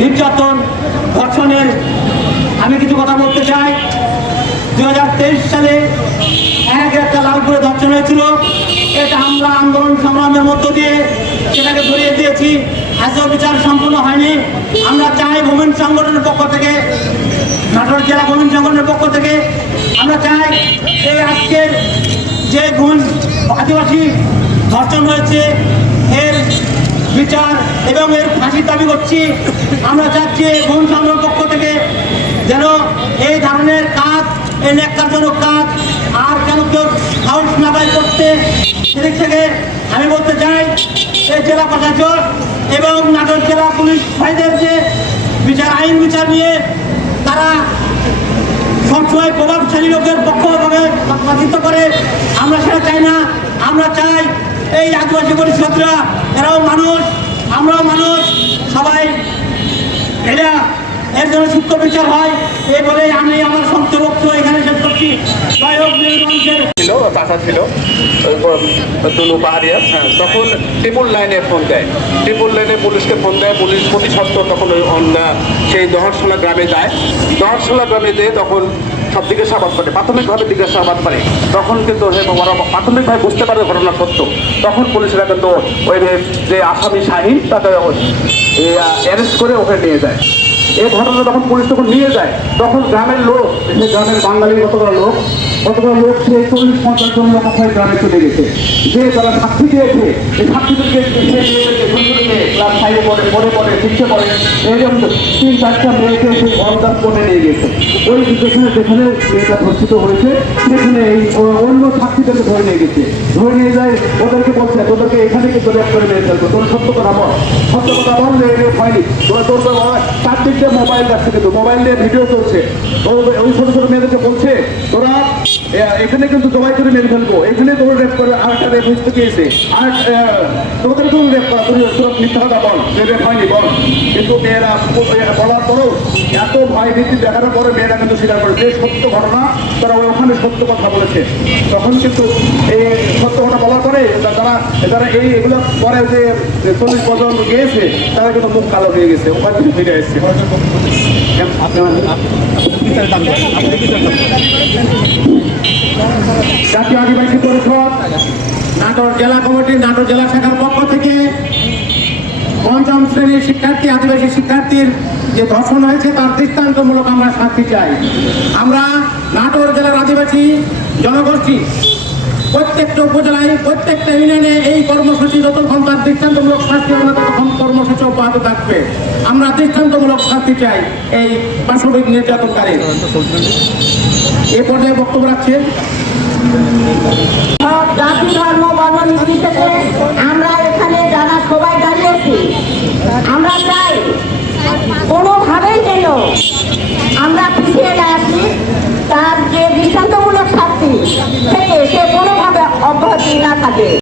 নির্যাতন ধর্ষণের আমি কিছু কথা বলতে চাই। দু হাজার তেইশ সালে এক একটা লালপুরে ধর্ষণ হয়েছিল। এটা আমরা আন্দোলন, সংগ্রামের মধ্য দিয়ে সেটাকে ধরিয়ে দিয়েছি। আজও বিচার সম্পূর্ণ হয়নি। আমরা চাই ভূমিন সংগঠনের পক্ষ থেকে, নাটোর জেলা ভূমিন সংগঠনের পক্ষ থেকে, আমরা চাই এই আজকের যে গুণ আদিবাসী ধর্ষণ হয়েছে বিচার এবং এর ফাঁসির দাবি করছি। আমরা চাচ্ছি ভূমি সংগঠনের পক্ষ থেকে যেন এই ধরনের কাজ, এই ন্যাক্কারজনক কাজ আর কেন কেউ সাহস না করতে। সেদিক থেকে আমি বলতে চাই, এই জেলা প্রশাসন এবং নাটোর জেলা পুলিশ ভাইদের যে বিচার, আইন বিচার নিয়ে তারা সবসময় প্রভাবশালী লোকের পক্ষভাবে প্রকাশিত করে, আমরা সেটা চাই না। আমরা চাই এই আদিবাসী পরিষদরা এরাও মানুষ আমরাও মানুষ সবাই এটা এর জন্য বিচার হয়। এই বলে আমি আমার বক্তব্য এখানে শেষ করছি। ছিল, বাসা ছিল। তখন লাইনে ফোন দেয়। লাইনে পুলিশকে ফোন দেয়। পুলিশ তখন ওই সেই গ্রামে যায়। গ্রামে যেয়ে তখন সব করে। প্রাথমিকভাবে জিজ্ঞাসাবাদ করে। তখন কিন্তু প্রাথমিকভাবে বুঝতে পারে ঘটনা সত্য। তখন পুলিশরা কিন্তু ওই যে- যে আসামি শাহিন, তাকে অ্যারেস্ট করে ওকে নিয়ে যায়। এই ঘটনা যখন পুলিশ তখন নিয়ে যায়, তখন গ্রামের লোক, সে গ্রামের বাঙালি কতগুলো লোক কতগুলো লোক সেই চল্লিশ, পঞ্চাশ জন লোক ওখানে গ্রামে চলে গেছে যে তারা সাক্ষী দিয়েছে এই সাক্ষীদেরকে ক্লাস ফাইভে পড়ে পড়ে পড়ে শিখতে পড়ে এরকম তিন চারটা মেয়েকে সেই অর্ডার করে নিয়ে গেছে। ওই যেখানে যেখানে মেয়েটা ধর্ষিত হয়েছে, সেখানে এই অন্য সাক্ষীদেরকে ধরে নিয়ে গেছে। ধরে নিয়ে যায়, ওদেরকে বলছে, তোদেরকে এখানে কিন্তু রেপ করে মেরে ফেলতো তোর সত্য কথা বল। সত্য কথা বল রেপ হয়নি। তোরা তোর দিক মোবাইল যাচ্ছে কিন্তু মোবাইল দিয়ে ভিডিও চলছে। ওই ছোট ছোট মেয়েদেরকে বলছে, তোরা এখানে কিন্তু জবাই করে মেরে ফেলব। এখানে তোর রেপ করে, আর রেপ হচ্ছে গিয়েছে আর এ, তোদের তো রেপ তুই তোরা মিথ্যা কথা বল রেপ হয়নি বল। কিন্তু মেয়েরা বলার পরেও এত ভয় ভীতি দেখানোর পরে মেয়েরা কিন্তু স্বীকার করে যে সত্য ঘটনা তারা ওখানে সত্য কথা বলেছে। তখন কিন্তু এই সত্য কথা বলার পরে যারা যারা এই এগুলো পরে যে চল্লিশ বছর গিয়েছে তারা কিন্তু মুখ কালো হয়ে গেছে ওখান থেকে ফিরে এসছে। জাতীয় আদিবাসী পরিষদ নাটোর জেলা কমিটি নাটোর জেলা শাখার পক্ষ থেকে পঞ্চম শ্রেণির শিক্ষার্থী, আদিবাসী শিক্ষার্থীর যে ধর্ষণ হয়েছে, তার দৃষ্টান্তমূলক আমরা শাস্তি চাই। আমরা নাটোর জেলার আদিবাসী জনগোষ্ঠী প্রত্যেকটা উপজেলায়, প্রত্যেকটা ইউনিয়নে এই কর্মসূচি যতক্ষণ তার দৃষ্টান্তমূলক শাস্তি না, ততক্ষণ কর্মসূচি অব্যাহত থাকবে। আমরা দৃষ্টান্তমূলক শাস্তি চাই এই পাশবিক নির্যাতনকারী এ পর্যায়ে বক্তব্য রাখছেন জাতি, ধর্ম, বর্ণ, নির্বিশেষে আমরা এখানে যারা সবাই দাঁড়িয়েছি আমরা চাই কোনোভাবেই যেন আমরা পিছিয়ে না আসি, তার যে দৃষ্টান্তমূলক শাস্তি থেকে সে কোনোভাবে অব্যাহতি না থাকে।